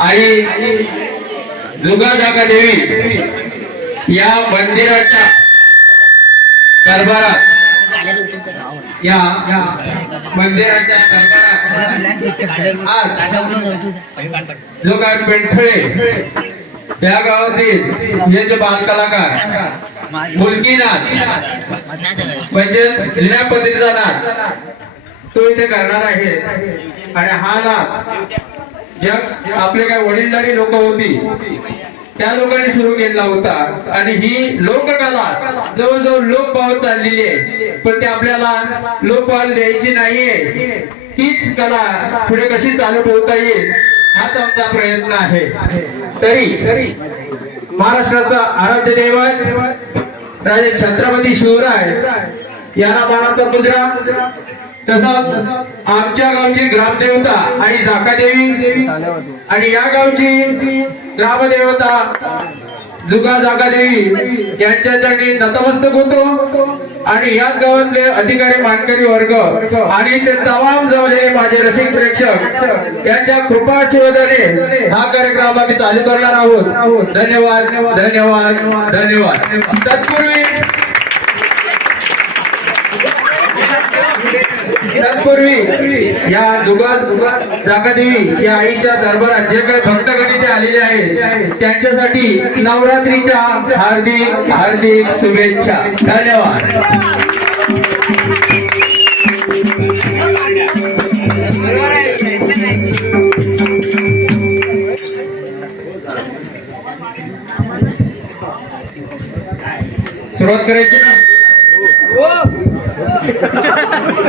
आई जुगा जागा देवी या मंदिराच्या दरबारात या मंदिराच्या दरबारात आज जो काय पेंठळे या गावातील हे जे बालकलाकार मुलगी नाच म्हणजे जुन्या पद्धतीचा नाच तो इथे करणार आहे. आणि हा नाच जग आपले काय वडीलधारी लोक होती त्या लोकांनी सुरू केला होता. आणि ही लोककला जवळजवळ लोप पावत चाललेली आहे. पण ते आपल्याला लोप द्यायची नाहीये. हीच कला पुढे कशी चालू ठेवता येईल हाच आमचा प्रयत्न आहे. तरी महाराष्ट्राचा आराध्य दैवत राजे छत्रपती शिवराय यांना मानाचा मुजरा तसंच आमच्या गावची ग्रामदेवता आणि जाकादेवी आणि या गावची ग्रामदेवता जुगा जागादेवी यांच्या त्यांनी नतमस्तक होतो. आणि याच गावातले अधिकारी मानकरी वर्ग आणि ते तमाम जमलेले माझे रसिक प्रेक्षक यांच्या कृपा आशीर्वादाने हा कार्यक्रम आम्ही चालू करणार आहोत. धन्यवाद धन्यवाद धन्यवाद. तत्पूर्वी तत्पूर्वी या जुगा जागादेवी या आईच्या दरबारात जे काही भक्तगण इथे आलेले आहेत त्यांच्यासाठी नवरात्रीच्या हार्दिक हार्दिक शुभेच्छा. धन्यवाद. सुरुवात करायची ना?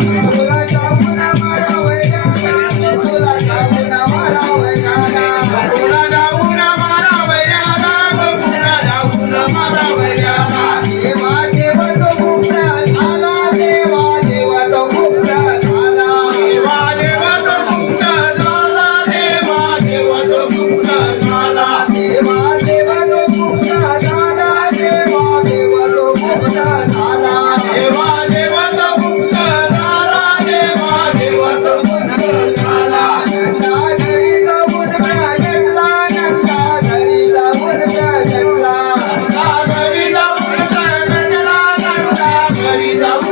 देवा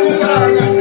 Yeah.